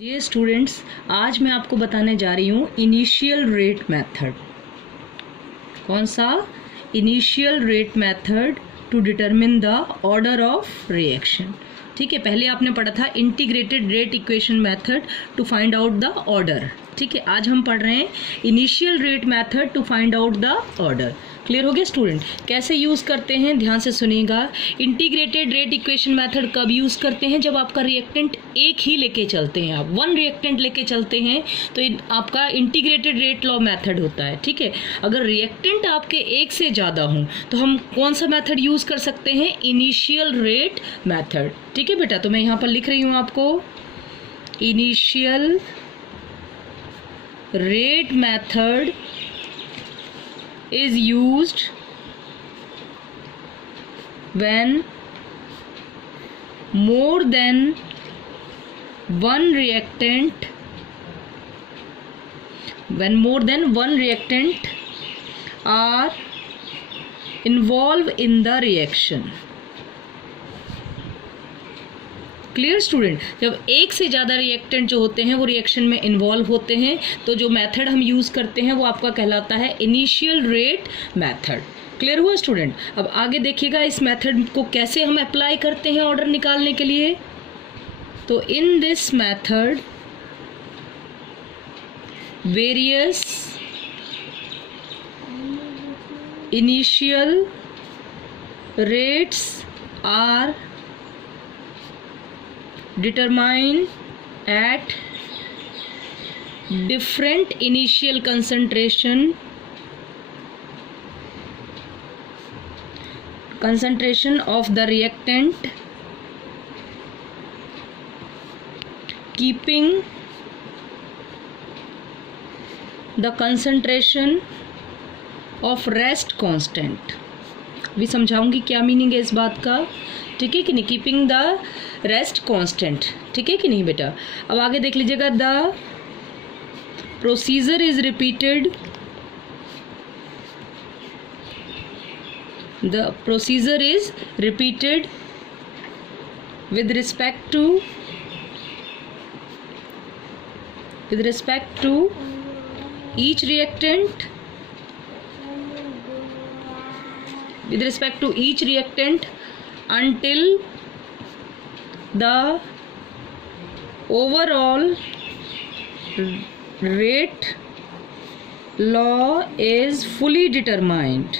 ये स्टूडेंट्स, आज मैं आपको बताने जा रही हूँ इनिशियल रेट मेथड। कौन सा? Initial rate method to determine the order of reaction. ठीक है, पहले आपने पढ़ा था integrated rate equation method to find out the order. ठीक है, आज हम पढ़ रहे हैं initial rate method to find out the order. Clear हो गया स्टूडेंट? कैसे यूज़ करते हैं, ध्यान से सुनिएगा। इंटीग्रेटेड रेट इक्वेशन मेथड कब यूज़ करते हैं? जब आपका रिएक्टेंट एक ही लेके चलते हैं, आप वन रिएक्टेंट लेके चलते हैं तो आपका इंटीग्रेटेड रेट लॉ मेथड होता है। ठीक है, अगर रिएक्टेंट आपके एक से ज़्यादा हों तो हम कौन सा मेथड यूज़ कर सकते हैं? Initial rate method. ठीक है बेटा, तो मैं यहाँ पर लिख रही हूँ आपको initial rate method is used when more than one reactant are involved in the reaction। Clear student? जब एक से ज़्यादा रिएक्टेंट जो होते हैं वो रिएक्शन में इन्वॉल्व होते हैं तो जो मेथड हम यूज़ करते हैं वो आपका कहलाता है इनिशियल रेट मेथड। क्लियर हुआ स्टूडेंट? अब आगे देखिएगा इस मेथड को कैसे हम अप्लाई करते हैं ऑर्डर निकालने के लिए। तो in this method various initial rates are determined at different initial concentration of the reactant, keeping the concentration of rest constant। भी समझाऊंगी क्या मीनिंग है इस बात का। ठीक है कि नहीं? Keeping the rest constant. ठीक है कि नहीं बेटा? अब आगे देख लीजिएगा। The procedure is repeated with respect to each reactant until the overall rate law is fully determined।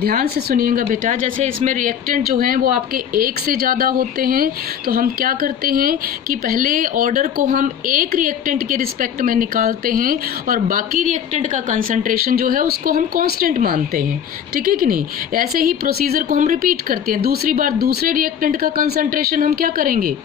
ध्यान से सुनिएगा बेटा, जैसे इसमें रिएक्टेंट जो हैं वो आपके एक से ज़्यादा होते हैं तो हम क्या करते हैं कि पहले ऑर्डर को हम एक रिएक्टेंट के रिस्पेक्ट में निकालते हैं और बाकी रिएक्टेंट का कंसंट्रेशन जो है उसको हम कांस्टेंट मानते हैं। ठीक है कि नहीं? ऐसे ही प्रोसीजर को हम रिपीट करते हैं। दूसरी बार दूसरे रिएक्टेंट का कंसंट्रेशन हम क्या करेंगे?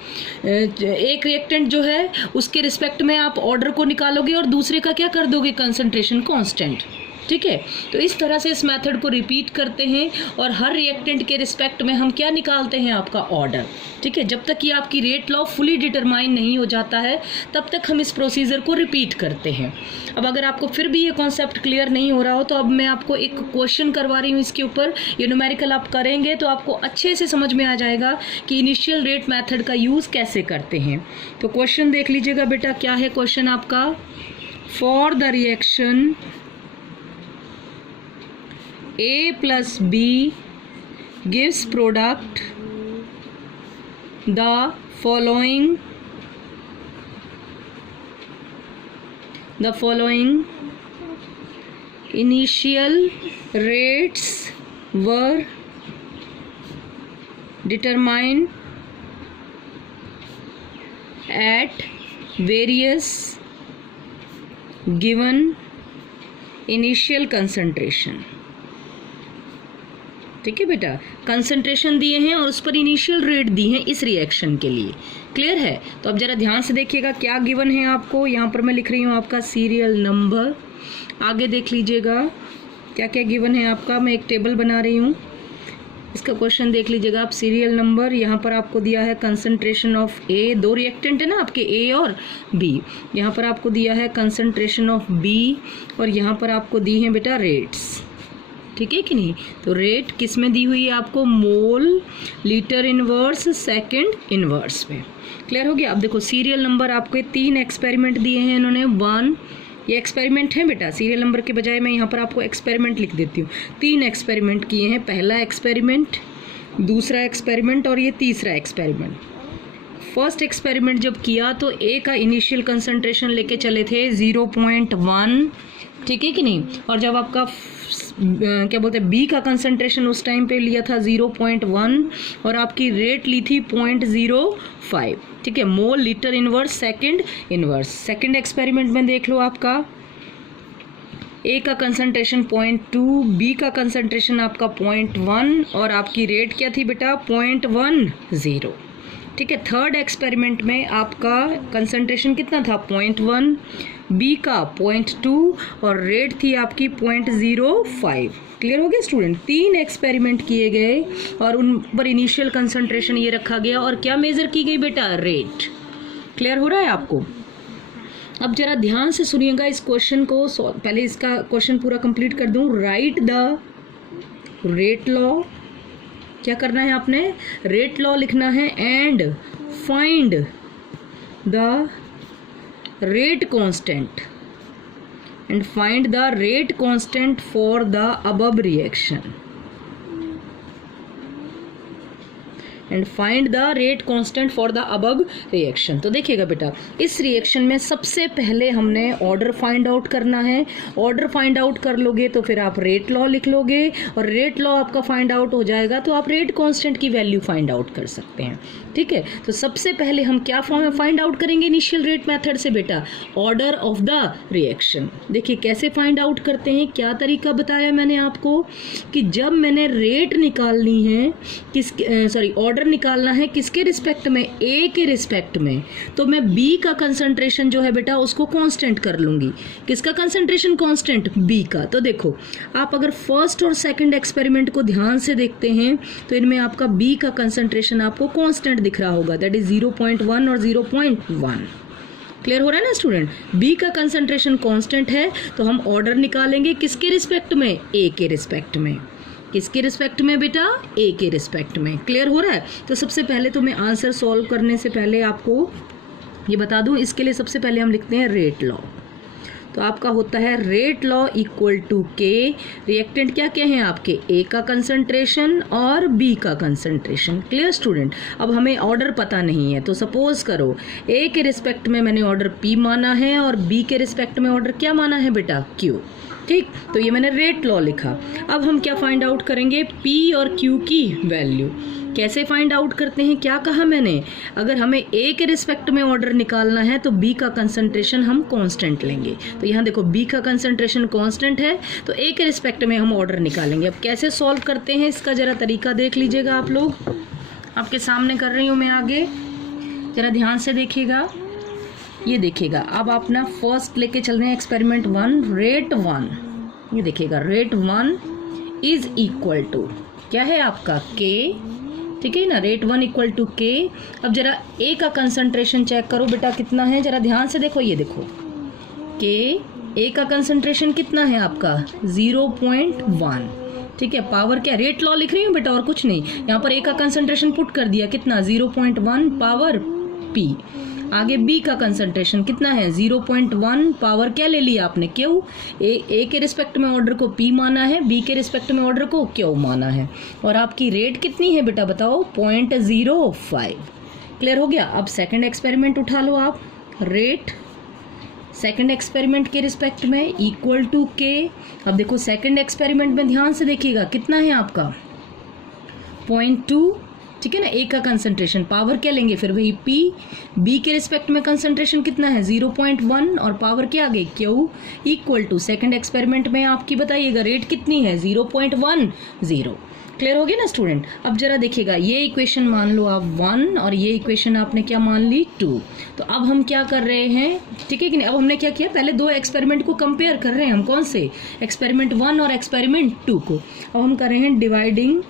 एक रिएक्टेंट जो है उसके रिस्पेक्ट में आप ऑर्डर को निकालोगे और दूसरे का क्या कर दोगे? Concentration constant. ठीक है, तो इस तरह से इस मेथड को रिपीट करते हैं और हर रिएक्टेंट के रिस्पेक्ट में हम क्या निकालते हैं? आपका ऑर्डर। ठीक है, जब तक कि आपकी रेट लॉ फुली डिटरमाइन नहीं हो जाता है तब तक हम इस प्रोसीजर को रिपीट करते हैं। अब अगर आपको फिर भी ये कॉन्सेप्ट क्लियर नहीं हो रहा हो तो अब मैं आपको एक क्वेश्चन करवा रही हूँ इसके ऊपर। ये न्यूमेरिकल आप करेंगे तो आपको अच्छे से समझ में आ जाएगा कि इनिशियल रेट मेथड का यूज़ कैसे करते हैं। तो क्वेश्चन देख लीजिएगा बेटा, क्या है क्वेश्चन आपका? For the reaction A plus B gives product the following initial rates were determined at various given initial concentration। ठीक है बेटा, कंसंट्रेशन दिए हैं और उस पर इनिशियल रेट दी है इस रिएक्शन के लिए। क्लियर है? तो अब जरा ध्यान से देखिएगा क्या गिवन है आपको। यहाँ पर मैं लिख रही हूँ आपका सीरियल नंबर। आगे देख लीजिएगा क्या क्या गिवन है आपका। मैं एक टेबल बना रही हूँ। इसका क्वेश्चन देख लीजिएगा आप, सीरियल नंबर, यहाँ पर आपको दिया है कंसंट्रेशन ऑफ ए, दो रिएक्टेंट है ना आपके ए और बी, यहाँ पर आपको दिया है कंसंट्रेशन ऑफ बी और यहाँ पर आपको दी है बेटा रेट्स। ठीक है कि नहीं। तो रेट किस में दी हुई है आपको, mole litre inverse second inverse में। क्लियर हो गया। अब देखो सीरियल नंबर आपके 3 एक्सपेरिमेंट दिए हैं इन्होंने, 1 ये एक्सपेरिमेंट है बेटा, सीरियल नंबर के बजाय मैं यहाँ पर आपको एक्सपेरिमेंट लिख देती हूँ। 3 एक्सपेरिमेंट किए हैं, पहला एक्सपेरिमेंट, दूसरा एक्सपेरिमेंट और ये तीसरा एक्सपेरिमेंट। फर्स्ट एक्सपेरिमेंट जब किया तो ए का इनिशियल कंसंट्रेशन लेके चले थे 0.1, ठीक है कि नहीं। और जब आपका क्या बोलते हैं बी का कंसंट्रेशन उस टाइम पे लिया था 0.1 और आपकी रेट ली थी 0.05, ठीक है, mole litre inverse second inverse. Second experiment में देख लो आपका ए का कंसंट्रेशन 0.2, बी का कंसंट्रेशन आपका 0.1 और आपकी रेट क्या थी बेटा 0.10, ठीक है। थर्ड एक्सपेरिमेंट में आपका कंसंट्रेशन कितना था 0.1, बी का 0.2 और रेट थी आपकी 0.05। क्लियर हो गया स्टूडेंट। 3 एक्सपेरिमेंट किए गए और उन पर इनिशियल कंसंट्रेशन ये रखा गया और क्या मेजर की गई बेटा, रेट। क्लियर हो रहा है आपको। अब जरा ध्यान से सुनिएगा इस क्वेश्चन को, पहले इसका क्वेश्चन पूरा कंप्लीट कर दूं। राइट द रेट लॉ, क्या करना है आपने, रेट लॉ लिखना है, and find the rate constant for the above reaction तो देखिएगा बेटा, इस रिएक्शन में सबसे पहले हमने ऑर्डर फाइंड आउट करना है। ऑर्डर फाइंड आउट कर लोगे तो फिर आप रेट लॉ लिख लोगे और रेट लॉ आपका फाइंड आउट हो जाएगा तो आप रेट कांस्टेंट की वैल्यू फाइंड आउट कर सकते हैं, ठीक है। तो सबसे पहले हम क्या फाइंड आउट करेंगे इनिशियल रेट मेथड से बेटा, ऑर्डर ऑफ द रिएक्शन। देखिए कैसे फाइंड आउट करते हैं, क्या तरीका बताया मैंने आपको कि जब मैंने रेट निकालनी है ऑर्डर निकालना है किसके रिस्पेक्ट में, ए के रिस्पेक्ट में, तो मैं बी का कंसंट्रेशन जो है बेटा उसको कांस्टेंट कर लूंगी। किसका कंसंट्रेशन कांस्टेंट, बी का। तो देखो आप अगर फर्स्ट और सेकंड एक्सपेरिमेंट को ध्यान से देखते हैं तो इनमें आपका बी का कंसंट्रेशन आपको कांस्टेंट दिख रहा होगा, दैट इज 0.1 और 0.1। क्लियर हो रहा है ना स्टूडेंट। बी का कंसंट्रेशन कांस्टेंट है तो हम ऑर्डर निकालेंगे किसके रिस्पेक्ट में, ए के रिस्पेक्ट में। किसके रिस्पेक्ट में बेटा, ए के रिस्पेक्ट में। क्लियर हो रहा है। तो सबसे पहले तो मैं आंसर सॉल्व करने से पहले आपको ये बता दूं, इसके लिए सबसे पहले हम लिखते हैं रेट लॉ। तो आपका होता है रेट लॉ इक्वल टू के, रिएक्टेंट क्या क्या हैं आपके, ए का कंसंट्रेशन और बी का कंसंट्रेशन। Clear student. अब हमें ऑर्डर पता नहीं है तो सपोज करो ए के रिस्पेक्ट में मैंने ऑर्डर पी माना है और बी के रिस्पेक्ट में ऑर्डर क्या माना है बेटा, क्यू, ठीक। तो ये मैंने रेट लॉ लिखा। अब हम क्या फाइंड आउट करेंगे, पी और क्यू की वैल्यू। कैसे फाइंड आउट करते हैं, क्या कहा मैंने, अगर हमें ए के रिस्पेक्ट में ऑर्डर निकालना है तो बी का कंसंट्रेशन हम कांस्टेंट लेंगे। तो यहाँ देखो बी का कंसंट्रेशन कांस्टेंट है तो ए के रिस्पेक्ट में हम ऑर्डर निकालेंगे। अब कैसे सॉल्व करते हैं इसका जरा तरीका देख लीजिएगा आप लोग, आपके सामने कर रही हूँ मैं आगे, जरा ध्यान से देखिएगा। ये देखिएगा अब आप ना फर्स्ट लेके चल रहे हैं एक्सपेरिमेंट 1, रेट 1। ये देखिएगा रेट 1 इज इक्वल टू क्या है आपका के, ठीक है ना, रेट 1 इक्वल टू के। अब जरा ए का कंसंट्रेशन चेक करो बेटा कितना है, जरा ध्यान से देखो। ये देखो के ए का कंसंट्रेशन कितना है आपका 0.1, ठीक है। पावर क्या, रेट लॉ लिख रही हूँ बेटा और कुछ नहीं। यहाँ पर ए का कंसंट्रेशन पुट कर दिया कितना 0.1 पावर पी। आगे बी का कंसंट्रेशन कितना है 0.1 पावर क्या ले लिया आपने, क्यू। ए के रिस्पेक्ट में ऑर्डर को पी माना है, बी के रिस्पेक्ट में ऑर्डर को क्यू माना है। और आपकी रेट कितनी है बेटा बताओ, 0.05। क्लियर हो गया। अब सेकंड एक्सपेरिमेंट उठा लो आप, रेट सेकंड एक्सपेरिमेंट के रिस्पेक्ट में इक्वल टू के। अब देखो सेकंड एक्सपेरिमेंट में ध्यान से देखिएगा कितना है आपका 0.2, ठीक है ना। ए का कंसंट्रेशन पावर क्या लेंगे फिर वही पी, बी के रिस्पेक्ट में कंसंट्रेशन कितना है 0.1 और पावर क्या आ गई Q equal to second experiment में आपकी बताइएगा रेट कितनी है 0.10। क्लियर हो गया ना स्टूडेंट। अब जरा देखिएगा ये इक्वेशन मान लो आप 1 और ये इक्वेशन आपने क्या मान ली 2। तो अब हम क्या कर रहे हैं, ठीक है कि नहीं। अब हमने क्या किया, पहले 2 एक्सपेरिमेंट को कंपेयर कर रहे हैं हम, कौन से, एक्सपेरिमेंट 1 और एक्सपेरिमेंट 2 को। अब हम कर रहे हैं डिवाइडिंग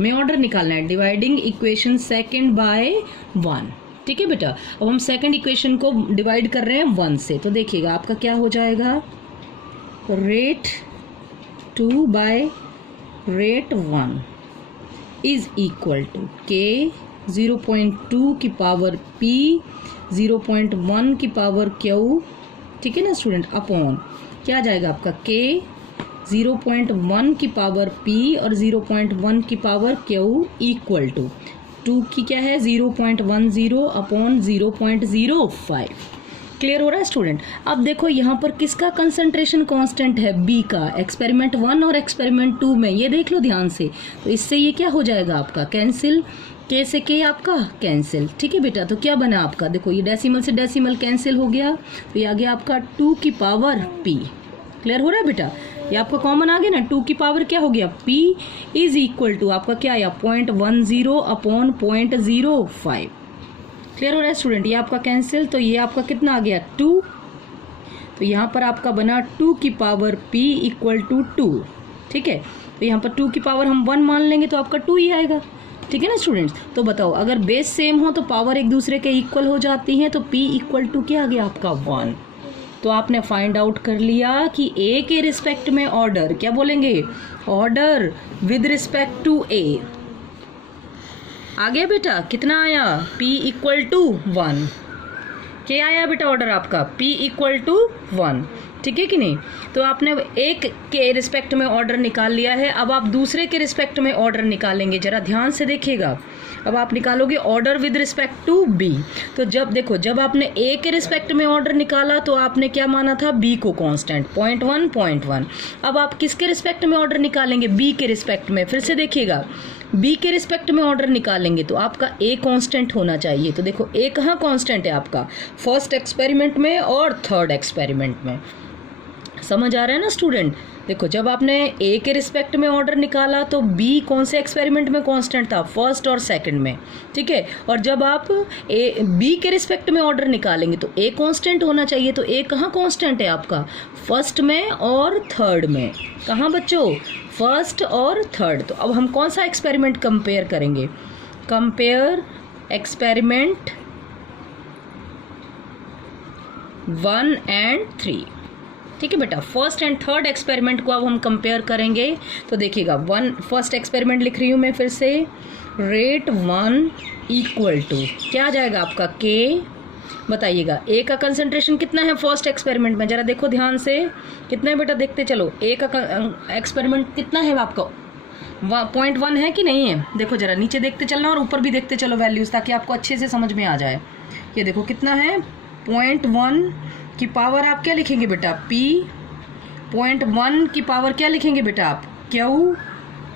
में ऑर्डर निकालना है, डिवाइडिंग इक्वेशन सेकंड बाय 1, ठीक है बेटा। अब हम सेकंड इक्वेशन को डिवाइड कर रहे हैं 1 से। तो देखिएगा आपका क्या हो जाएगा, rate 2 by rate 1 is equal to k 0.2 की पावर p 0.1 की पावर q, ठीक है ना स्टूडेंट, अपॉन क्या आ जाएगा आपका k 0.1 की पावर p और 0.1 की पावर q इक्वल टू 2 की क्या है 0.10 अपॉन 0.05। क्लियर हो रहा है स्टूडेंट। अब देखो यहाँ पर किसका कंसंट्रेशन कांस्टेंट है, बी का, एक्सपेरिमेंट 1 और एक्सपेरिमेंट 2 में, ये देख लो ध्यान से। तो इससे ये क्या हो जाएगा आपका कैंसिल, के से के आपका कैंसिल, ठीक है बेटा। तो क्या बना आपका, देखो ये डेसिमल से डेसिमल कैंसिल हो गया, तो ये आ गया आपका 2 की पावर p। क्लियर हो रहा है बेटा, ये आपका कॉमन आ गया ना, 2 की पावर क्या हो गया p इज इक्वल टू आपका क्या आया 0.10 अपॉन 0.05। क्लियर हो रहा है स्टूडेंट, ये आपका कैंसिल, तो ये आपका कितना आ गया 2, तो यहाँ पर आपका बना 2 की पावर p इक्वल टू 2, ठीक है। तो यहाँ पर 2 की पावर हम 1 मान लेंगे तो आपका 2 ही आएगा, ठीक है ना स्टूडेंट्स। तो बताओ अगर बेस सेम हो तो पावर एक दूसरे के इक्वल हो जाती हैं, तो p इक्वल टू क्या आ गया आपका 1। तो आपने फाइंड आउट कर लिया कि a के रिस्पेक्ट में ऑर्डर, क्या बोलेंगे, order with respect to a आ गया बेटा, कितना आया p इक्वल टू 1, क्या आया बेटा ऑर्डर आपका p इक्वल टू 1, ठीक है कि नहीं। तो आपने एक के रिस्पेक्ट में ऑर्डर निकाल लिया है, अब आप दूसरे के रिस्पेक्ट में ऑर्डर निकालेंगे, जरा ध्यान से देखिएगा। अब आप निकालोगे order with respect to b। तो जब देखो जब आपने a के रिस्पेक्ट में ऑर्डर निकाला तो आपने क्या माना था, b को कांस्टेंट 0.1। अब आप किसके रिस्पेक्ट में ऑर्डर निकालेंगे, b के रिस्पेक्ट में। फिर से देखिएगा, b के रिस्पेक्ट में ऑर्डर निकालेंगे तो आपका a कांस्टेंट होना चाहिए। तो देखो a कहाँ कांस्टेंट है आपका, फर्स्ट एक्सपेरिमेंट में और थर्ड एक्सपेरिमेंट में। समझ आ रहा है ना स्टूडेंट। देखो जब आपने a के रिस्पेक्ट में ऑर्डर निकाला तो b कौन से एक्सपेरिमेंट में कांस्टेंट था, फर्स्ट और सेकंड में, ठीक है। और जब आप b के रिस्पेक्ट में ऑर्डर निकालेंगे तो a कांस्टेंट होना चाहिए। तो a कहाँ कांस्टेंट है आपका, फर्स्ट में और थर्ड में। कहाँ बच्चों, फर्स्ट और थर्ड। तो अब हम कौन सा एक्सपेरिमेंट कंपेयर करेंगे, कंपेयर एक्सपेरिमेंट 1 एंड 3, ठीक है बेटा। फर्स्ट एंड थर्ड एक्सपेरिमेंट को अब हम कंपेयर करेंगे। तो देखिएगा फर्स्ट एक्सपेरिमेंट लिख रही हूँ मैं फिर से, रेट 1 इक्वल टू क्या आ जाएगा आपका के, बताइएगा ए का कंसंट्रेशन कितना है फर्स्ट एक्सपेरिमेंट में, जरा देखो ध्यान से, कितना है बेटा देखते चलो। ए का एक्सपेरिमेंट कितना है आपका, 0.1 है कि नहीं है, देखो जरा नीचे देखते चलना और ऊपर भी देखते चलो वैल्यूज, ताकि आपको अच्छे से समझ में आ जाए। ये देखो कितना है 0.1 की पावर आप क्या लिखेंगे बेटा p, 0.1 की पावर क्या लिखेंगे बेटा आप q,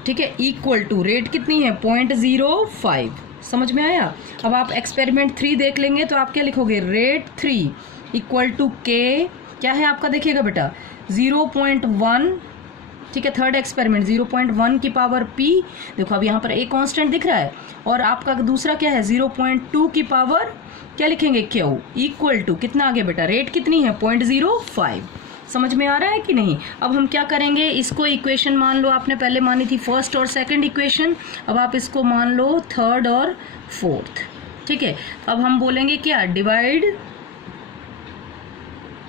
ठीक है, इक्वल टू रेट कितनी है 0.05। समझ में आया। अब आप एक्सपेरिमेंट 3 देख लेंगे तो आप क्या लिखोगे, रेट 3 इक्वल टू k, क्या है आपका देखिएगा बेटा 0.1, ठीक है। थर्ड एक्सपेरिमेंट 0.1 की पावर p, देखो अब यहाँ पर a कांस्टेंट दिख रहा है, और आपका दूसरा क्या है 0.2 की पावर क्या लिखेंगे q, इक्वल टू कितना आ गया बेटा, रेट कितनी है 0.05। समझ में आ रहा है कि नहीं। अब हम क्या करेंगे, इसको इक्वेशन मान लो, आपने पहले मानी थी फर्स्ट और सेकंड इक्वेशन, अब आप इसको मान लो थर्ड और फोर्थ, ठीक है। अब हम बोलेंगे क्या,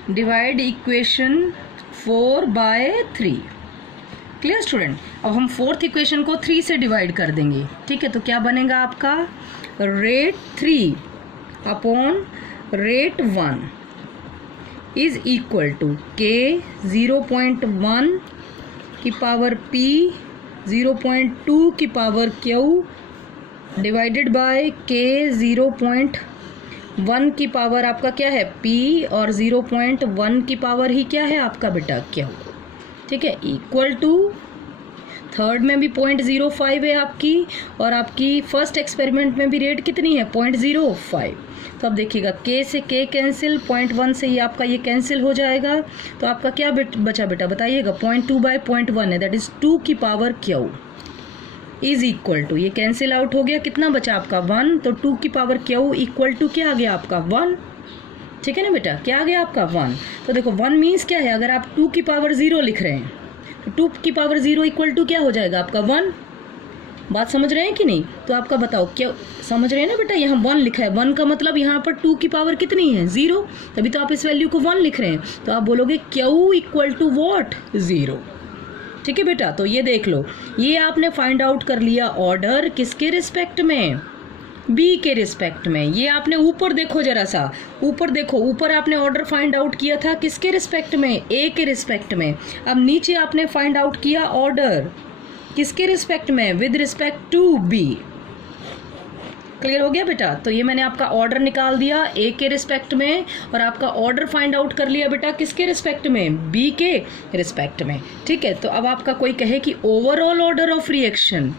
डिवाइड इक्वेशन 4/3। Clear student. अब हम फोर्थ इक्वेशन को 3 से डिवाइड कर देंगे, ठीक है। तो क्या बनेगा आपका, rate 3 upon rate 1 is equal to k 0.1 की पावर p 0.2 की पावर q डिवाइडेड बाय के 0.1 की पावर आपका क्या है p और 0.1 की पावर ही क्या है आपका बेटा q, ठीक है, इक्वल टू थर्ड में भी 0.05 है आपकी, और आपकी फर्स्ट एक्सपेरिमेंट में भी रेट कितनी है 0.05। तो अब देखिएगा k से k कैंसिल, 0.1 से ही आपका ये कैंसिल हो जाएगा। तो आपका क्या बचा बेटा बताइएगा, 0.2/0.1 है, दैट इज 2 की power q is equal to, ये कैंसिल आउट हो गया, कितना बचा आपका 1। तो 2 की पावर q इक्वल टू क्या आ गया आपका 1, ठीक है ना बेटा, क्या आ गया आपका 1। तो देखो 1 मीन्स क्या है, अगर आप 2 की पावर 0 लिख रहे हैं तो 2 की पावर 0 इक्वल टू क्या हो जाएगा आपका 1। बात समझ रहे हैं कि नहीं। तो आपका बताओ क्या समझ रहे हैं ना बेटा, यहाँ 1 लिखा है, 1 का मतलब यहाँ पर 2 की पावर कितनी है 0, तभी तो आप इस वैल्यू को 1 लिख रहे हैं। तो आप बोलोगे q इक्वल टू वॉट 0, ठीक है बेटा, तो ये देख लो, ये आपने फाइंड आउट कर लिया ऑर्डर किसके रिस्पेक्ट में, बी के रिस्पेक्ट में। ये आपने ऊपर देखो, जरा सा ऊपर देखो, ऊपर आपने ऑर्डर फाइंड आउट किया था किसके रिस्पेक्ट में, ए के रिस्पेक्ट में। अब नीचे आपने फाइंड आउट किया ऑर्डर किसके रिस्पेक्ट में, with respect to B. Clear हो गया बेटा? तो ये मैंने आपका ऑर्डर निकाल दिया ए के रिस्पेक्ट में, और आपका ऑर्डर फाइंड आउट कर लिया बेटा किसके रिस्पेक्ट में, बी के रिस्पेक्ट में। ठीक है, तो अब आपका कोई कहे कि overall order of reaction,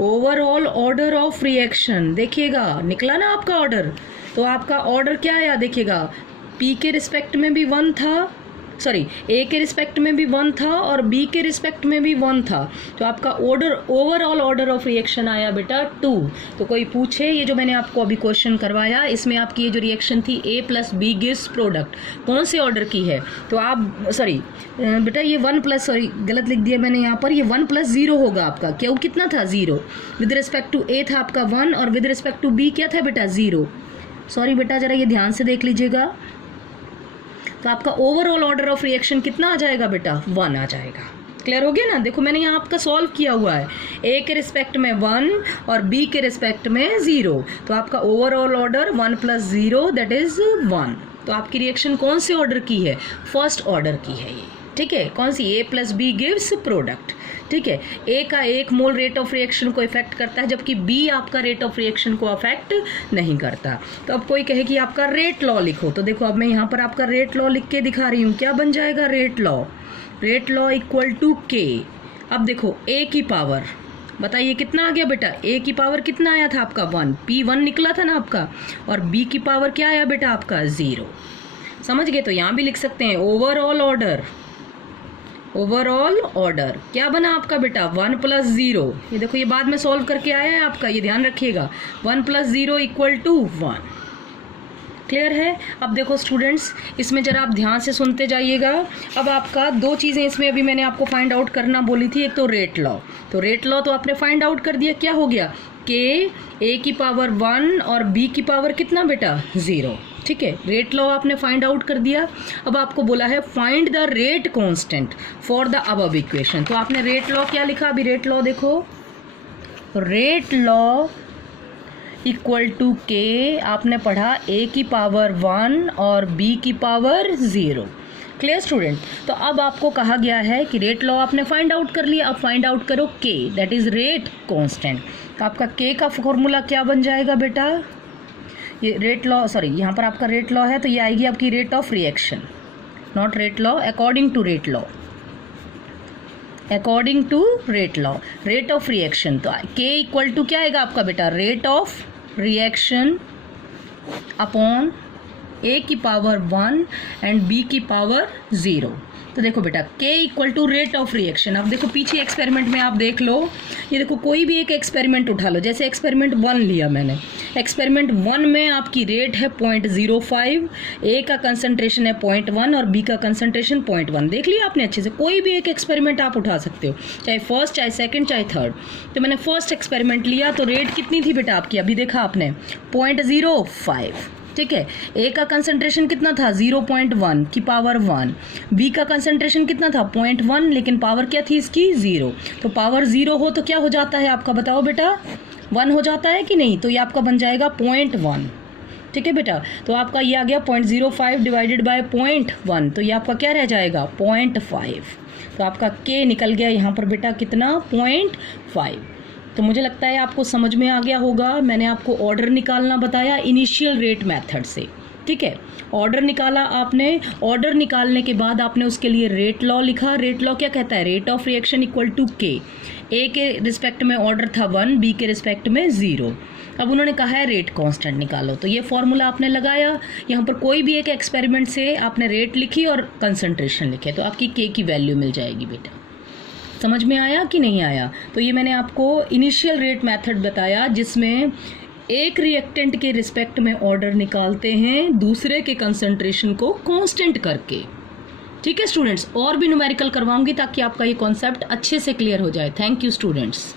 overall order of reaction, देखिएगा निकला ना आपका ऑर्डर, तो आपका ऑर्डर क्या आया देखिएगा, पी के रिस्पेक्ट में भी 1 था, सॉरी ए के रिस्पेक्ट में भी 1 था और बी के रिस्पेक्ट में भी 1 था, तो आपका order, overall order of reaction आया बेटा 2। तो कोई पूछे, ये जो मैंने आपको अभी क्वेश्चन करवाया, इसमें आपकी ये जो रिएक्शन थी ए प्लस बी गिव्स प्रोडक्ट, कौन से ऑर्डर की है, तो आप सॉरी बेटा ये 1 प्लस, सॉरी गलत लिख दिया मैंने यहाँ पर, ये 1 + 0 होगा आपका, क्यों कितना था 0, विद रिस्पेक्ट टू ए था आपका 1 और विद रिस्पेक्ट टू बी क्या था बेटा 0। सॉरी बेटा जरा ये ध्यान से देख लीजिएगा, तो आपका ओवरऑल ऑर्डर ऑफ रिएक्शन कितना आ जाएगा बेटा, 1 आ जाएगा। क्लियर हो गया ना? देखो मैंने यहाँ आपका सॉल्व किया हुआ है, ए के रिस्पेक्ट में 1 और बी के रिस्पेक्ट में 0, तो आपका ओवरऑल ऑर्डर 1 + 0 दैट इज 1। तो आपकी रिएक्शन कौन से ऑर्डर की है, फर्स्ट ऑर्डर की है ये। ठीक है, कौन सी, ए प्लस बी गिव्स प्रोडक्ट। ठीक है, ए का 1 मोल रेट ऑफ रिएक्शन को इफेक्ट करता है, जबकि बी आपका रेट ऑफ रिएक्शन को अफेक्ट नहीं करता। तो अब कोई कहे कि आपका रेट लॉ लिखो, तो देखो अब मैं यहाँ पर आपका रेट लॉ लिख के दिखा रही हूँ, क्या बन जाएगा rate law, rate law equal to k. अब देखो ए की पावर, बताइए कितना आ गया बेटा, ए की पावर कितना आया था आपका 1, P1 निकला था ना आपका, और बी की पावर क्या आया बेटा आपका 0। समझ गए? तो यहाँ भी लिख सकते हैं ओवरऑल ऑर्डर, ओवरऑल ऑर्डर क्या बना आपका बेटा 1 + 0, ये देखो ये बाद में सॉल्व करके आया है आपका, ये ध्यान रखिएगा, 1 + 0 = 1। क्लियर है? अब देखो स्टूडेंट्स, इसमें जरा आप ध्यान से सुनते जाइएगा। अब आपका 2 चीज़ें इसमें अभी मैंने आपको फाइंड आउट करना बोली थी, एक तो रेट लॉ, तो रेट लॉ तो आपने फाइंड आउट कर दिया, क्या हो गया, के ए की पावर 1 और बी की पावर कितना बेटा 0। ठीक है, रेट लॉ आपने फाइंड आउट कर दिया। अब आपको बोला है find the rate constant for the above equation, तो आपने रेट लॉ क्या लिखा, अभी रेट लॉ देखो, रेट लॉ इक्वल टू के आपने पढ़ा ए की पावर 1 और बी की पावर 0। Clear student? तो अब आपको कहा गया है कि रेट लॉ आपने फाइंड आउट कर लिया, अब फाइंड आउट करो के, दैट इज रेट कांस्टेंट। तो आपका के का फॉर्मूला क्या बन जाएगा बेटा, ये रेट लॉ, सॉरी यहाँ पर आपका रेट लॉ है, तो ये आएगी आपकी rate of reaction, not rate law, according to rate law, according to rate law, rate of reaction. तो के इक्वल टू क्या आएगा आपका बेटा, rate of reaction upon A की पावर 1 एंड बी की पावर 0। तो देखो बेटा k equal to rate of reaction. अब देखो पीछे एक्सपेरिमेंट में आप देख लो, ये देखो कोई भी एक एक्सपेरिमेंट उठा लो, जैसे एक्सपेरिमेंट 1 लिया मैंने, एक्सपेरिमेंट 1 में आपकी रेट है 0.05, ए का कंसंट्रेशन है 0.1 और बी का कंसंट्रेशन 0.1। देख लिया आपने अच्छे से, कोई भी एक एक्सपेरिमेंट आप उठा सकते हो, चाहे फर्स्ट, चाहे सेकंड, चाहे थर्ड। तो मैंने फर्स्ट एक्सपेरिमेंट लिया, तो रेट कितनी थी बेटा आपकी, अभी देखा आपने 0.05। ठीक है, ए का कंसंट्रेशन कितना था 0.1 की पावर 1, बी का कंसंट्रेशन कितना था 0.1, लेकिन पावर क्या थी इसकी 0। तो पावर 0 हो तो क्या हो जाता है आपका, बताओ बेटा 1 हो जाता है कि नहीं, तो ये आपका बन जाएगा 0.1। ठीक है बेटा, तो आपका ये आ गया 0.05 डिवाइडेड बाय 0.1, तो ये आपका क्या रह जाएगा 0.5। तो आपका के निकल गया यहाँ पर बेटा कितना 0.5। तो मुझे लगता है आपको समझ में आ गया होगा। मैंने आपको ऑर्डर निकालना बताया इनिशियल रेट मेथड से। ठीक है, ऑर्डर निकाला आपने, ऑर्डर निकालने के बाद आपने उसके लिए रेट लॉ लिखा। रेट लॉ क्या कहता है, rate of reaction equal to k. A के रिस्पेक्ट में ऑर्डर था 1, बी के रिस्पेक्ट में 0। अब उन्होंने कहा है रेट कांस्टेंट निकालो, तो ये फॉर्मूला आपने लगाया। यहाँ पर कोई भी एक एक्सपेरिमेंट से आपने रेट लिखी और कंसंट्रेशन लिखे, तो आपकी के की वैल्यू मिल जाएगी बेटा। समझ में आया कि नहीं आया? तो ये मैंने आपको इनिशियल रेट मेथड बताया, जिसमें एक रिएक्टेंट के रिस्पेक्ट में ऑर्डर निकालते हैं दूसरे के कंसंट्रेशन को कांस्टेंट करके। ठीक है स्टूडेंट्स, और भी न्यूमेरिकल करवाऊंगी ताकि आपका ये कॉन्सेप्ट अच्छे से क्लियर हो जाए। Thank you students.